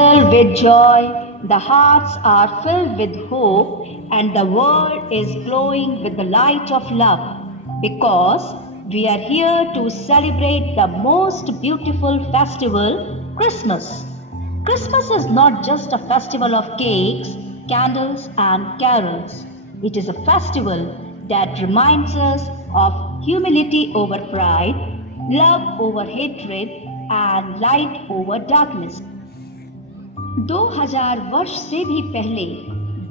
filled with joy, the hearts are filled with hope, and the world is glowing with the light of love because we are here to celebrate the most beautiful festival, Christmas. Christmas is not just a festival of cakes, candles, and carols. It is a festival that reminds us of humility over pride, love over hatred, and light over darkness. 2000 वर्ष से भी पहले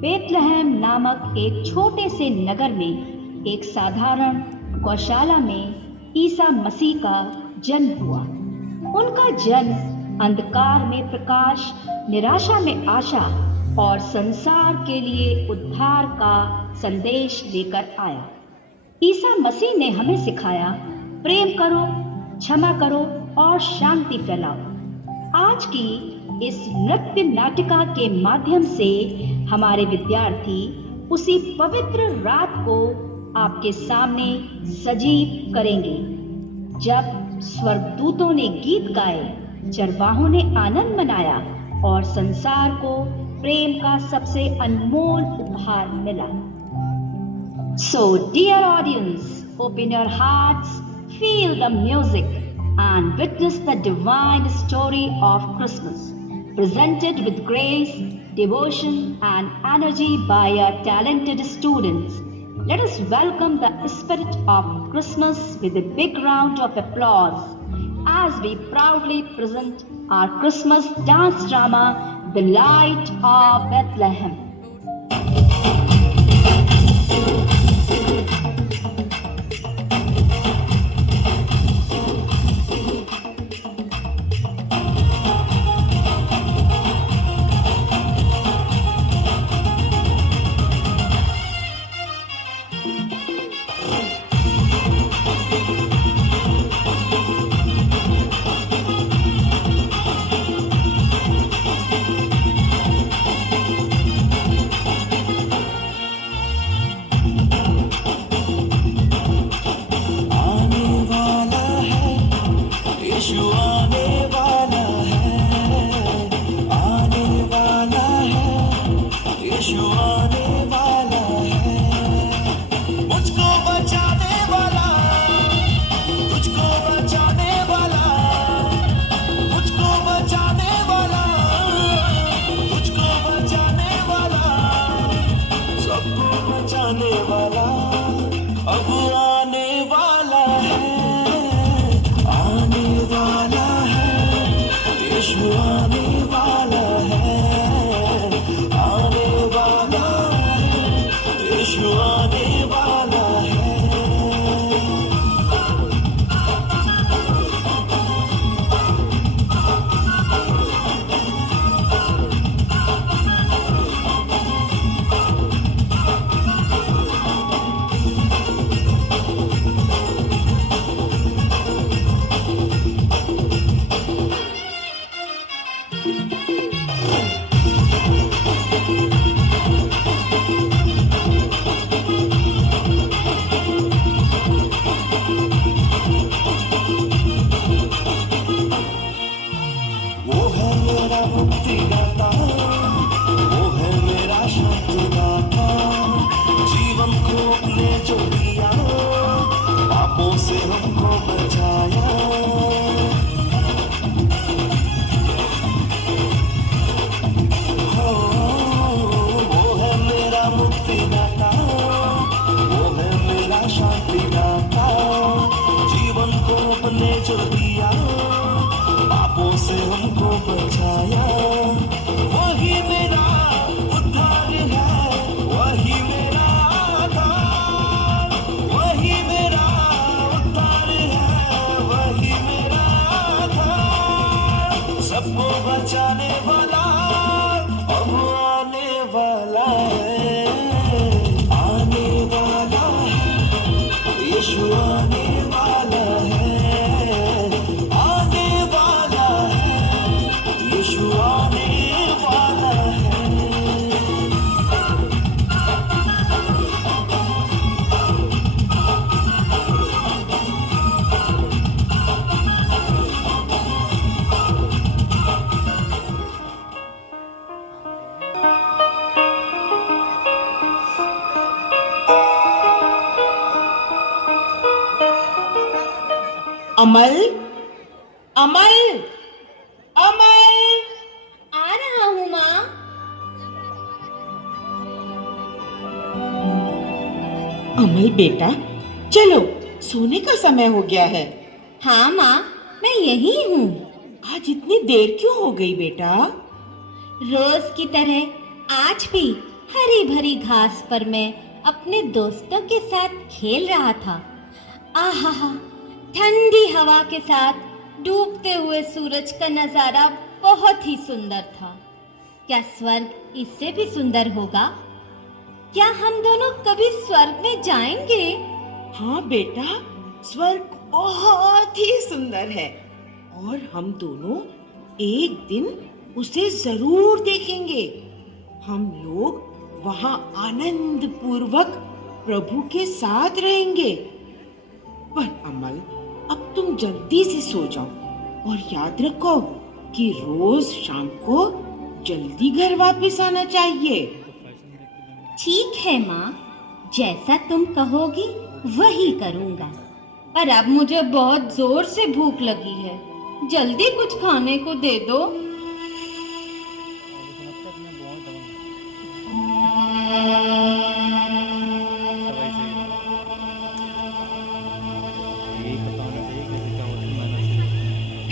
Bethlehem नामक एक छोटे से नगर में एक साधारण गौशाला में ईसा मसीह का जन्म हुआ। उनका जन्म अंधकार में प्रकाश, निराशा में आशा और संसार के लिए उद्धार का संदेश लेकर आया। ईसा मसीह ने हमें सिखाया, प्रेम करो, क्षमा करो और शांति फैलाओ। आज की इस नृत्य नाटिका के माध्यम से हमारे विद्यार्थी उसी पवित्र रात को आपके सामने सजीव करेंगे, जब स्वर्गदूतों ने गीत गाए, चरवाहों ने आनंद मनाया और संसार को प्रेम का सबसे अनमोल उपहार मिला। So, dear audience, open your hearts, feel the music, and witness the divine story of Christmas, presented with grace, devotion, and energy by our talented students. Let us welcome the spirit of Christmas with a big round of applause as we proudly present our Christmas dance drama, The Light of Bethlehem. अमल, अमल, अमल। आ रहा हूँ माँ। अमल बेटा, चलो, सोने का समय हो गया है। हाँ माँ, मैं यही हूँ। आज इतनी देर क्यों हो गई बेटा? रोज की तरह आज भी हरी भरी घास पर मैं अपने दोस्तों के साथ खेल रहा था। आहा, ठंडी हवा के साथ डूबते हुए सूरज का नजारा बहुत ही सुंदर था। क्या स्वर्ग इससे भी सुंदर होगा? क्या हम दोनों कभी स्वर्ग में जाएंगे? हाँ बेटा, स्वर्ग बहुत ही सुंदर है और हम दोनों एक दिन उसे जरूर देखेंगे। हम लोग वहां आनंद पूर्वक प्रभु के साथ रहेंगे। पर अमल, अब तुम जल्दी से सो जाओ और याद रखो कि रोज शाम को जल्दी घर वापस आना चाहिए। ठीक है माँ, जैसा तुम कहोगी वही करूँगा। पर अब मुझे बहुत जोर से भूख लगी है, जल्दी कुछ खाने को दे दो।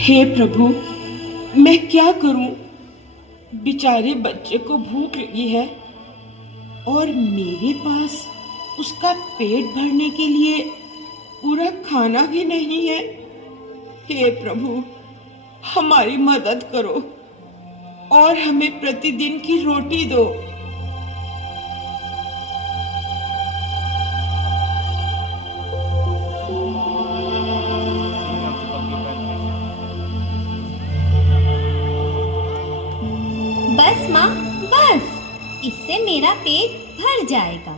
हे प्रभु, मैं क्या करूं? बेचारे बच्चे को भूख लगी है और मेरे पास उसका पेट भरने के लिए पूरा खाना भी नहीं है। हे प्रभु, हमारी मदद करो और हमें प्रतिदिन की रोटी दो। बस माँ, बस, इससे मेरा पेट भर जाएगा।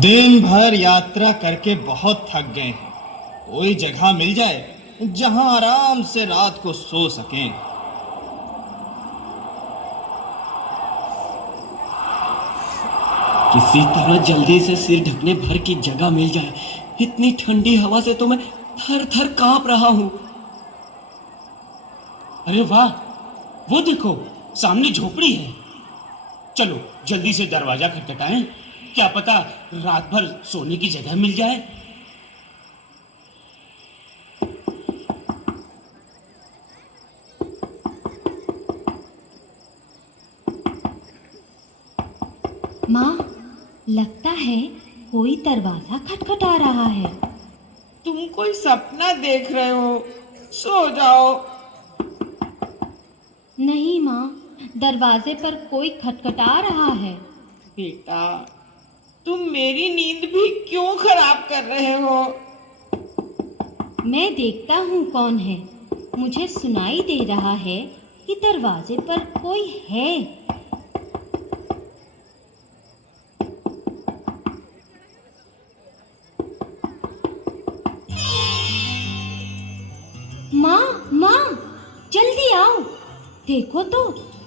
दिन भर यात्रा करके बहुत थक गए हैं। कोई जगह मिल जाए जहां आराम से रात को सो सकें। किसी तरह जल्दी से सिर ढकने भर की जगह मिल जाए। इतनी ठंडी हवा से तो मैं थर थर कांप रहा हूं। अरे वाह, वो देखो, सामने झोपड़ी है। चलो जल्दी से दरवाजा खटखटाएं, क्या पता रात भर सोने की जगह मिल जाए। माँ, लगता है कोई दरवाजा खटखटा रहा है। तुम कोई सपना देख रहे हो, सो जाओ। नहीं माँ, दरवाजे पर कोई खटखटा रहा है। बेटा, तुम मेरी नींद भी क्यों खराब कर रहे हो? मैं देखता हूँ कौन है। मुझे सुनाई दे रहा है कि दरवाजे पर कोई है। माँ, माँ, जल्दी आओ। देखो तो,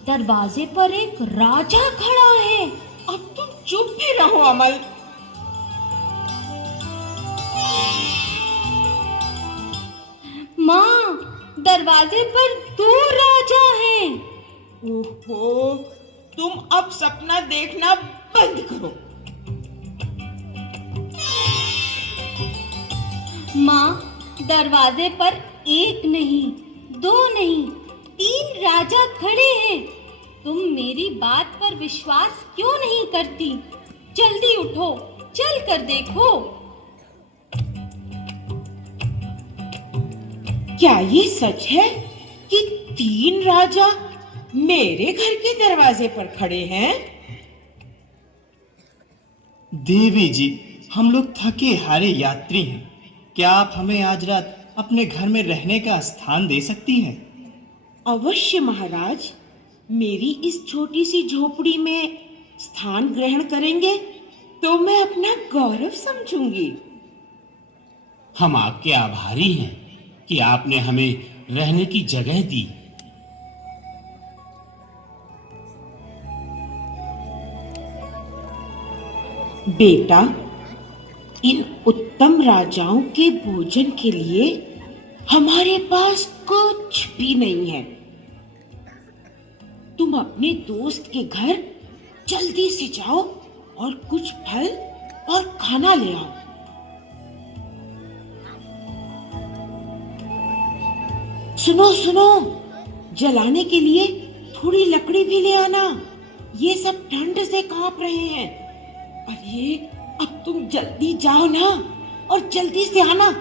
दरवाजे पर एक राजा खड़ा है। अब तुम चुप भी रहो अमल। माँ, दरवाजे पर 2 राजा हैं। ओहो, तुम अब सपना देखना बंद करो। माँ, दरवाजे पर 1 नहीं, 2 नहीं, 3 राजा खड़े हैं। तुम मेरी बात पर विश्वास क्यों नहीं करती? जल्दी उठो, चल कर देखो। क्या ये सच है कि 3 राजा मेरे घर के दरवाजे पर खड़े हैं? देवी जी, हम लोग थके हारे यात्री हैं। क्या आप हमें आज रात अपने घर में रहने का स्थान दे सकती हैं? अवश्य महाराज, मेरी इस छोटी सी झोपड़ी में स्थान ग्रहण करेंगे तो मैं अपना गौरव समझूंगी। हम आपके आभारी हैं कि आपने हमें रहने की जगह दी। बेटा, इन उत्तम राजाओं के भोजन के लिए हमारे पास कुछ भी नहीं है। तुम अपने दोस्त के घर जल्दी से जाओ और कुछ फल और खाना ले आओ। सुनो सुनो, जलाने के लिए थोड़ी लकड़ी भी ले आना। ये सब ठंड से कांप रहे हैं। अरे अब तुम जल्दी जाओ ना और जल्दी से आना।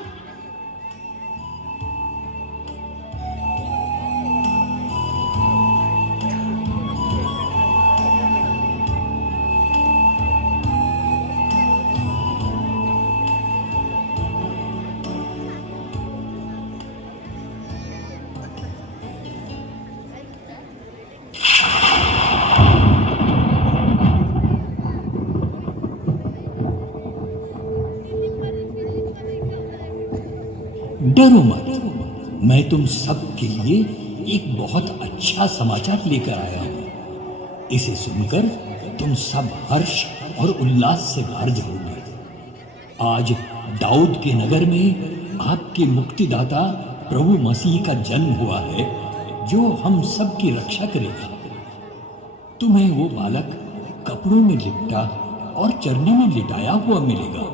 डरो मत, मैं तुम सब के लिए एक बहुत अच्छा समाचार लेकर आया हूं। इसे सुनकर तुम सब हर्ष और उल्लास से भर जाओगे। आज दाऊद के नगर में आपके मुक्तिदाता प्रभु मसीह का जन्म हुआ है, जो हम सब की रक्षा करेगा। तुम्हें वो बालक कपड़ों में लिपटा और चरनी में लिटाया हुआ मिलेगा।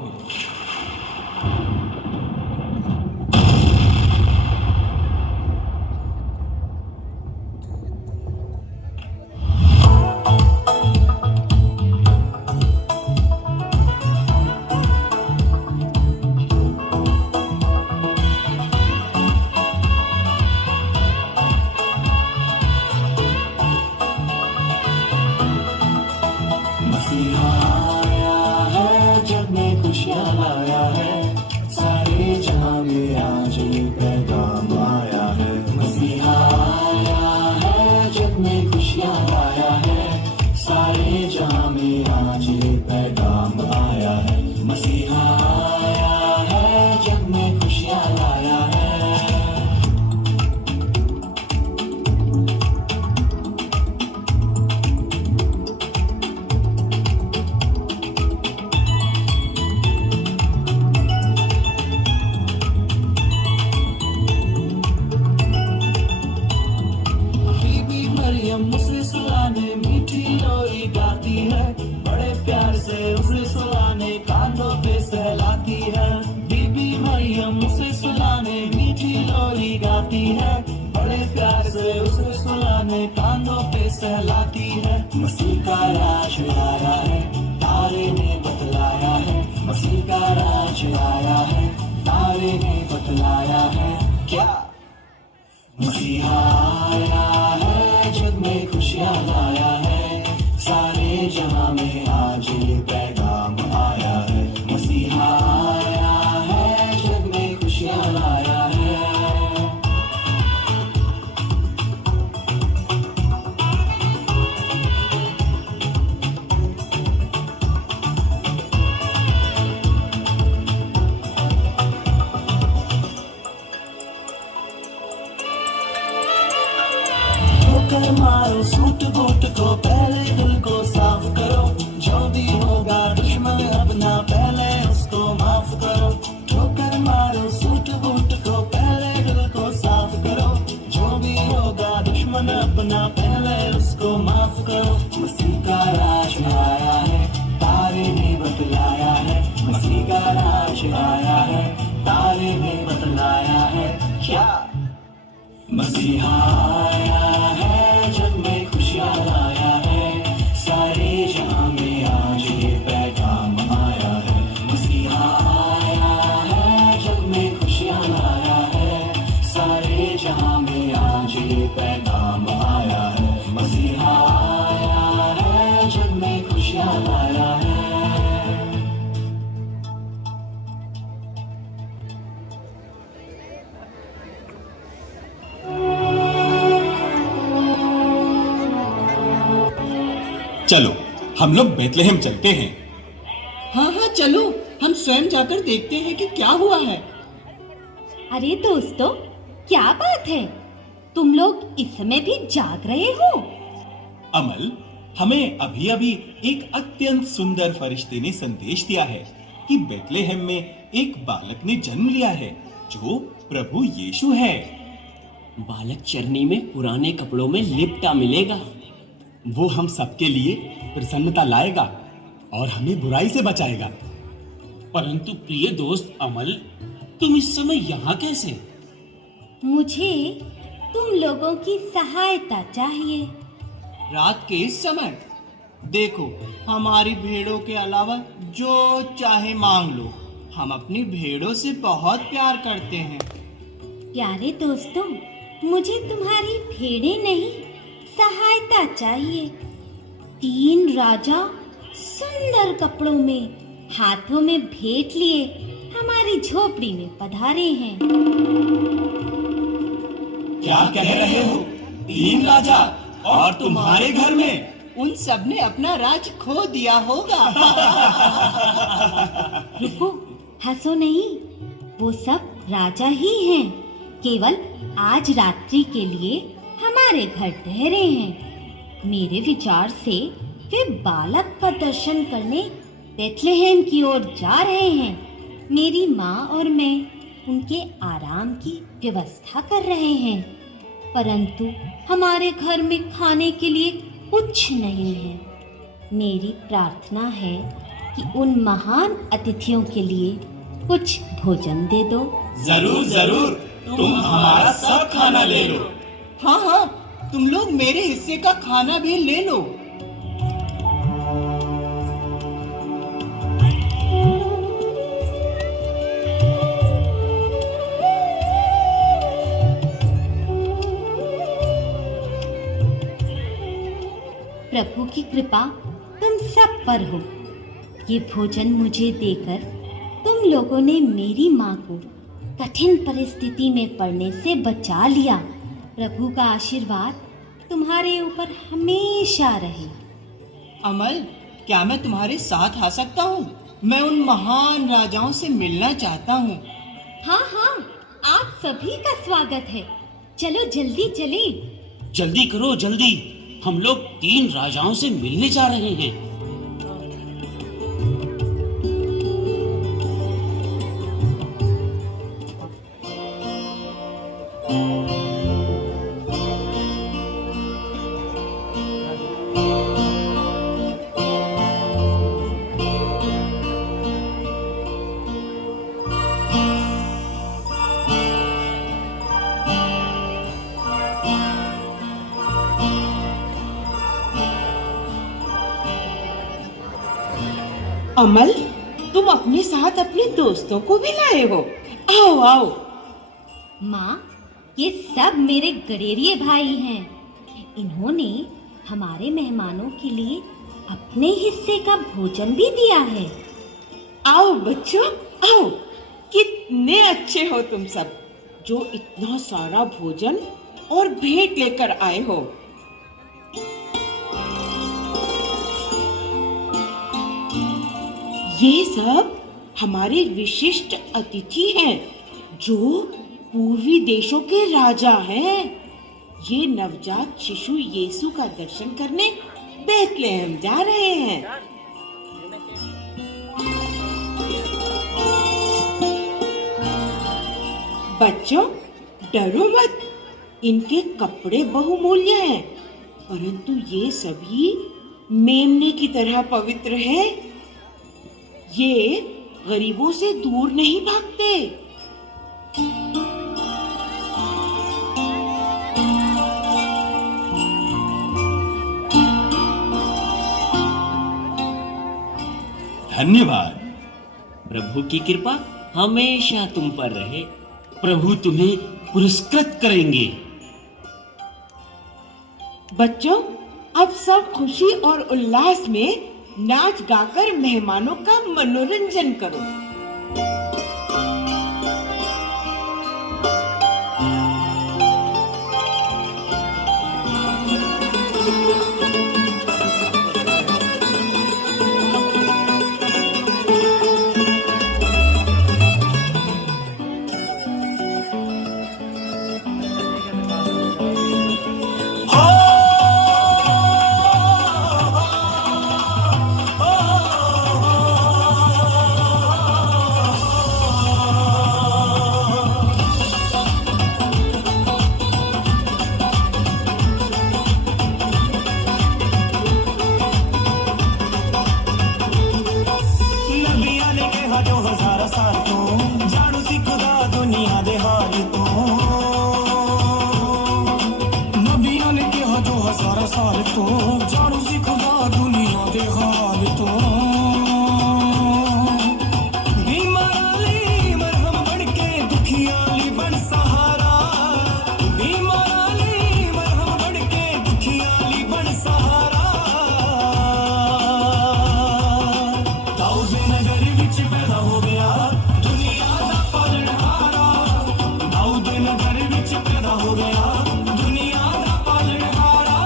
मसीहा आया है, जग में खुशियाँ लाया है, सारे जहां में आज ये पैगाम आया है। मसीहा आया है, जग में खुशियाँ लाया है, सारे जहां में आज ये पैगाम आया है। मसीहा आया है, जग में खुशियाँ लाया है। उसे सुलाने मीठी लोरी गाती है, बड़े प्यार से उसे सुलाने कांधों पे सहलाती है। बीबी मरियम उसे सुलाने मीठी लोरी गाती है, बड़े प्यार से उसे सुलाने कांधों पे सहलाती है। मसीह का राज आया है, तारे ने बतलाया है। मसीह का राज आया है, तारे ने बतलाया है। क्या मसीहा आया है, जग में खुशियाँ लाया है, सारे जहां में आज ये पैगाम आया है। मसीहा आया है, जग में खुशियाँ लाया है। ठोकर मारो सूट बूट को, पहले दिल को साफ करो। जो भी होगा दुश्मन अपना, पहले उसको माफ करो। ठोकर मारो सूट बूट को, पहले दिल को साफ करो। जो भी होगा दुश्मन अपना, पहले उसको माफ करो। मसीह का राज आया है, तारे ने बतलाया है। मसीह का राज आया है, तारे ने बतलाया है। क्या मसीहा आया है, जग में खुशियाँ लाया है, सारे जहां में आज ये पैगाम आया है। मसीहा आया है, जग में खुशियाँ लाया है, सारे जहां में आज ये पैगाम आया है। मसीहा आया है, जग में खुशियाँ लाया है। चलो हम लोग बेथलेहम चलते हैं। चलो हम स्वयं जाकर देखते हैं कि क्या हुआ है। अरे दोस्तों, क्या बात है? तुम लोग इस समय भी जाग रहे हो? अमल, हमें अभी अभी एक अत्यंत सुंदर फरिश्ते ने संदेश दिया है कि बेथलेहम में एक बालक ने जन्म लिया है जो प्रभु यीशु है। बालक चरनी में पुराने कपड़ों में लिपटा मिलेगा। वो हम सबके लिए प्रसन्नता लाएगा और हमें बुराई से बचाएगा। परंतु प्रिय दोस्त अमल, तुम इस समय यहाँ कैसे? मुझे तुम लोगों की सहायता चाहिए। रात के इस समय देखो, हमारी भेड़ों के अलावा जो चाहे मांग लो, हम अपनी भेड़ों से बहुत प्यार करते हैं। प्यारे दोस्तों, मुझे तुम्हारी भेड़ें नहीं, सहायता चाहिए। 3 राजा सुंदर कपड़ों में, हाथों में भेंट लिए हमारी झोपड़ी में पधारे हैं। क्या कह रहे हो? 3 राजा और तुम्हारे घर में? उन सब ने अपना राज खो दिया होगा। रुको, हंसो नहीं, वो सब राजा ही हैं। केवल आज रात्रि के लिए हमारे घर ठहरे हैं। मेरे विचार से वे बालक का दर्शन करने बेथलेहम की ओर जा रहे हैं। मेरी माँ और मैं उनके आराम की व्यवस्था कर रहे हैं, परंतु हमारे घर में खाने के लिए कुछ नहीं है। मेरी प्रार्थना है कि उन महान अतिथियों के लिए कुछ भोजन दे दो। जरूर जरूर, तुम हमारा सब खाना ले लो। हाँ हाँ, तुम लोग मेरे हिस्से का खाना भी ले लो। प्रभु की कृपा तुम सब पर हो। ये भोजन मुझे देकर तुम लोगों ने मेरी माँ को कठिन परिस्थिति में पड़ने से बचा लिया। प्रभु का आशीर्वाद तुम्हारे ऊपर हमेशा रहे। अमल, क्या मैं तुम्हारे साथ आ सकता हूँ? मैं उन महान राजाओं से मिलना चाहता हूँ। हाँ हाँ, आप सभी का स्वागत है। चलो जल्दी चलें। जल्दी करो जल्दी, हम लोग 3 राजाओं से मिलने जा रहे हैं। अमल, तुम अपने साथ अपने दोस्तों को भी लाए हो। आओ आओ। माँ, ये सब मेरे गडेरिए भाई हैं। इन्होंने हमारे मेहमानों के लिए अपने हिस्से का भोजन भी दिया है। आओ बच्चों, आओ। कितने अच्छे हो तुम सब, जो इतना सारा भोजन और भेंट लेकर आए हो। ये सब हमारे विशिष्ट अतिथि हैं, जो पूर्वी देशों के राजा हैं। ये नवजात शिशु यीशु का दर्शन करने बेथलेहम जा रहे हैं। बच्चों, डरो मत। इनके कपड़े बहुमूल्य हैं, परंतु ये सभी मेमने की तरह पवित्र है। ये गरीबों से दूर नहीं भागते। धन्यवाद। प्रभु की कृपा हमेशा तुम पर रहे। प्रभु तुम्हें पुरस्कृत करेंगे। बच्चों, अब सब खुशी और उल्लास में नाच गाकर मेहमानों का मनोरंजन करो। पैदा हो गया दुनिया दा पालनहारा।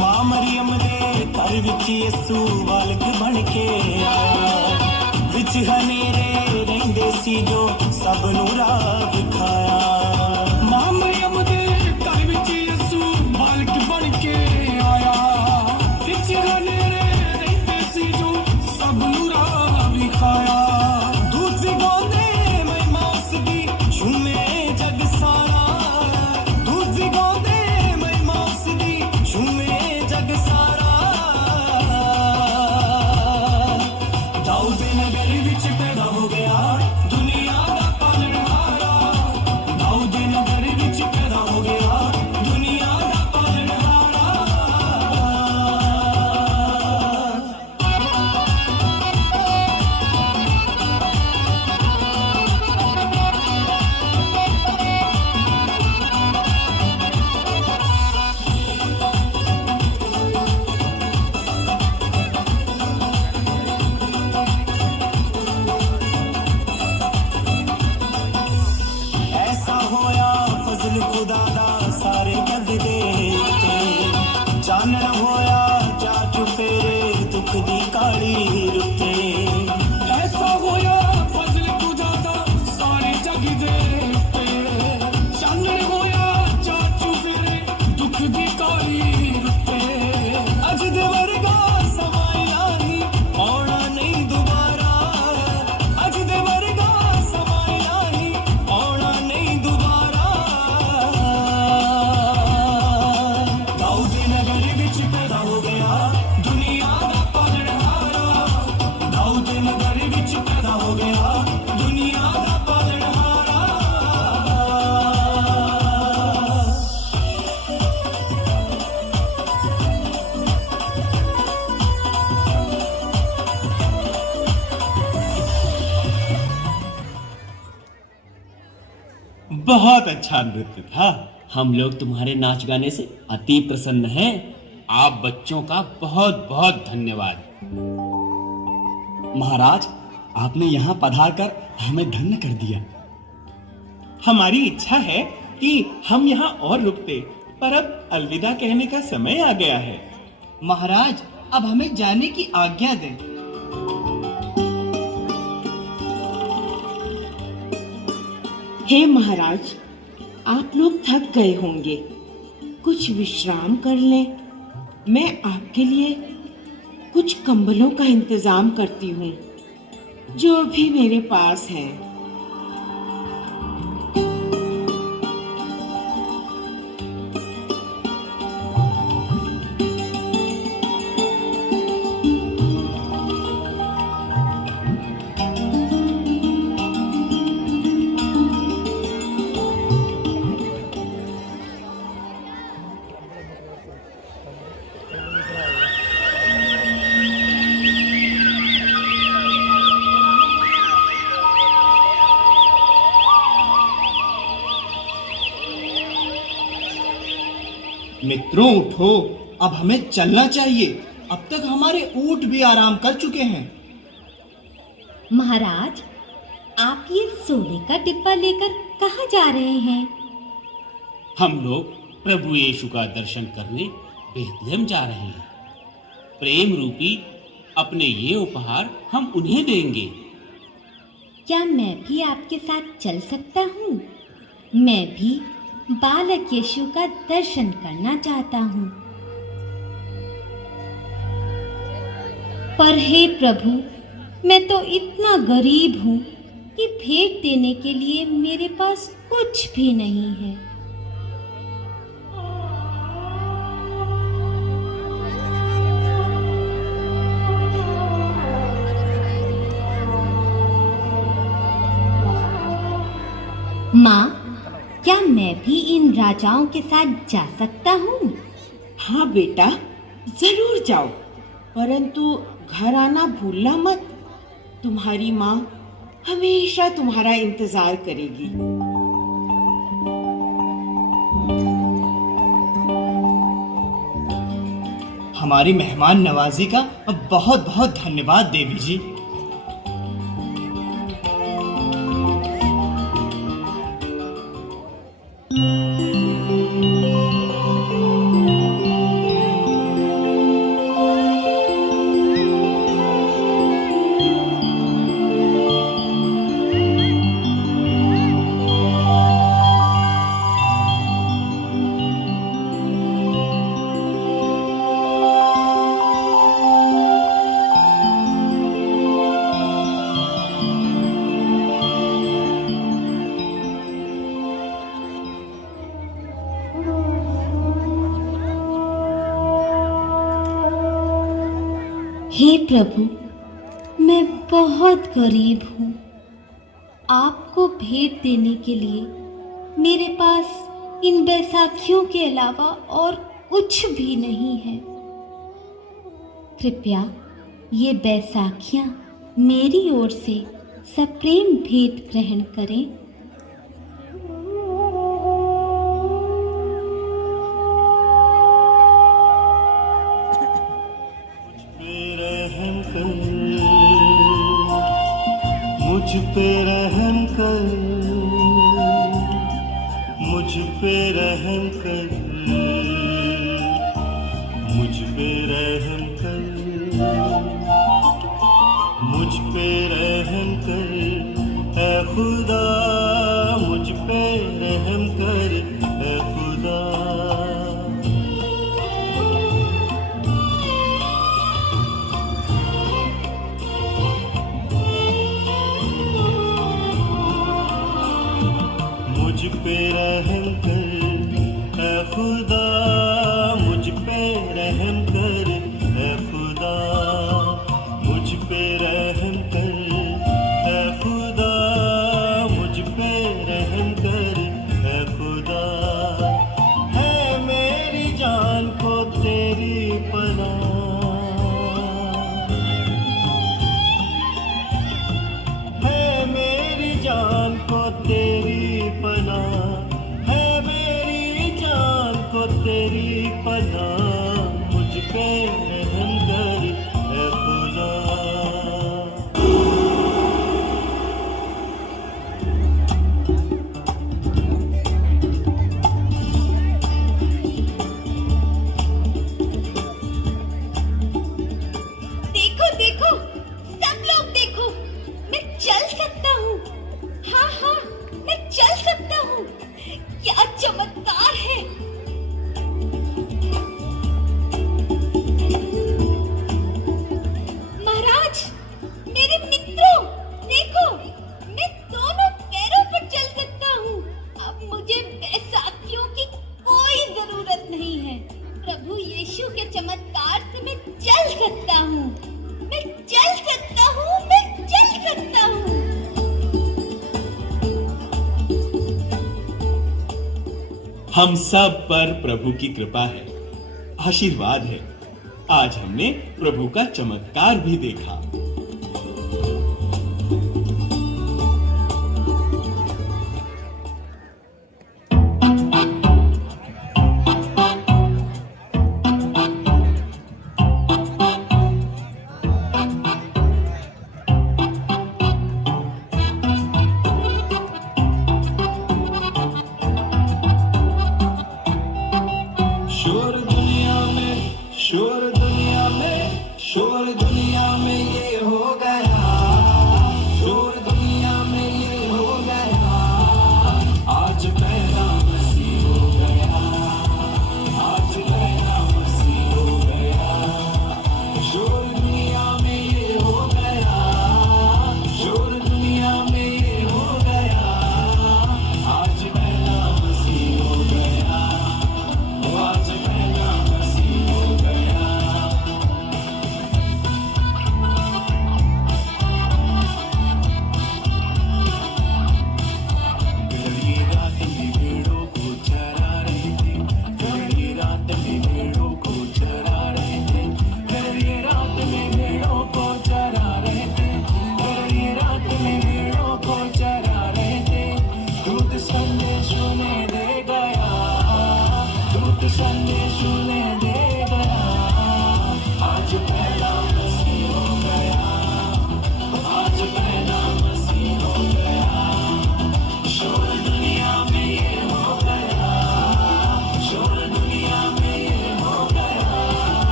मां मरियम दे घर विच यसू बालक बन के आया, विच हनेरे रहिंदे सी जो सब नूं राह विखाया। मां मरियम दे घर विच यसू बालक बन के आया, विच हनेरे रहिंदे सी जो सब नूं राह विखाया। दूध विगोंदे महिमा उसदी झूमे जग सारा, दूध विगोंदे महिमा उसदी झूमे जग सारा। दाऊद नगर विच पैदा हो गया दुनिया दा पालनहारा, दाऊद नगर विच पैदा हो गया दुनिया दा पालनहारा। ऐसा होया फजल खुदा दा सारे जग दे उत्ते, चानण होया चाचू फेरे दुख दी काली रुते। ऐसा होया फजल खुदा दा सारे जग दे उत्ते, चानण होया चाचू फेरे दुख दी काली रुते। अज दे वर्गा समाया ही आउणा नहीं दोबारा, अज दे वर्गा समाया ही आउणा नहीं दोबारा। दाऊद नगर विच पैदा हो गया दुनिया दा पालनहारा, दाऊद नगर विच पैदा हो गया दुनिया दा पालनहारा। बहुत अच्छा नृत्य था। हम लोग तुम्हारे नाच गाने से अति प्रसन्न हैं। आप बच्चों का बहुत बहुत धन्यवाद। महाराज, आपने यहाँ पधार कर हमें धन्य कर दिया। हमारी इच्छा है कि हम यहाँ और रुकते, पर अब अलविदा कहने का समय आ गया है। महाराज, अब हमें जाने की आज्ञा दें। हे महाराज, आप लोग थक गए होंगे, कुछ विश्राम कर लें। मैं आपके लिए कुछ कंबलों का इंतजाम करती हूँ, जो भी मेरे पास है। मित्रों, उठो, अब हमें चलना चाहिए। अब तक हमारे ऊंट भी आराम कर चुके हैं। महाराज, आप ये सोने का डिब्बा लेकर कहाँ जा रहे हैं? हम लोग प्रभु यीशु का दर्शन करने बेथलेहम जा रहे हैं। प्रेम रूपी अपने ये उपहार हम उन्हें देंगे। क्या मैं भी आपके साथ चल सकता हूँ? मैं भी बालक यीशु का दर्शन करना चाहता हूँ। पर हे प्रभु, मैं तो इतना गरीब हूँ कि भेंट देने के लिए मेरे पास कुछ भी नहीं है। माँ, क्या मैं भी इन राजाओं के साथ जा सकता हूँ? हाँ बेटा, जरूर जाओ। परंतु घर आना भूलना मत। तुम्हारी माँ हमेशा तुम्हारा इंतजार करेगी। हमारी मेहमान नवाजी का बहुत बहुत धन्यवाद देवी जी। हे प्रभु, मैं बहुत गरीब हूँ। आपको भेंट देने के लिए मेरे पास इन बैसाखियों के अलावा और कुछ भी नहीं है। कृपया ये बैसाखियाँ मेरी ओर से सप्रेम भेंट ग्रहण करें। मुझ पे रहम कर, मुझ पे रहम कर, मुझ पे रहम कर, मुझ पे रहम कर, ऐ खुदा मुझ पे रहम कर, ऐ खुदा। मुझ पे रहम कर, ऐ खुदा मुझ पे रहम कर, ऐ खुदा मुझ पे रहम कर, ऐ खुदा मुझ पे रहम कर, ऐ खुदा। है मेरी जान को तेरी पनाह, है मेरी जान को तेरी पनाह, है मेरी जान को तेरी पनाह। मुझ पे रहम कर, ऐ खुदा। देखो देखो, सब लोग देखो, मैं चल सकता हूँ। हाँ हाँ, मैं चल सकता हूँ। क्या चमत्कार है। महाराज, मेरे मित्रों, देखो, मैं दोनों पैरों पर चल सकता हूँ। अब मुझे बैसाखियों की कोई जरूरत नहीं है। प्रभु यीशु के चमत्कार से मैं चल सकता हूँ। मैं चल सकता हूँ, मैं चल सकता हूँ। हम सब पर प्रभु की कृपा है, आशीर्वाद है। आज हमने प्रभु का चमत्कार भी देखा।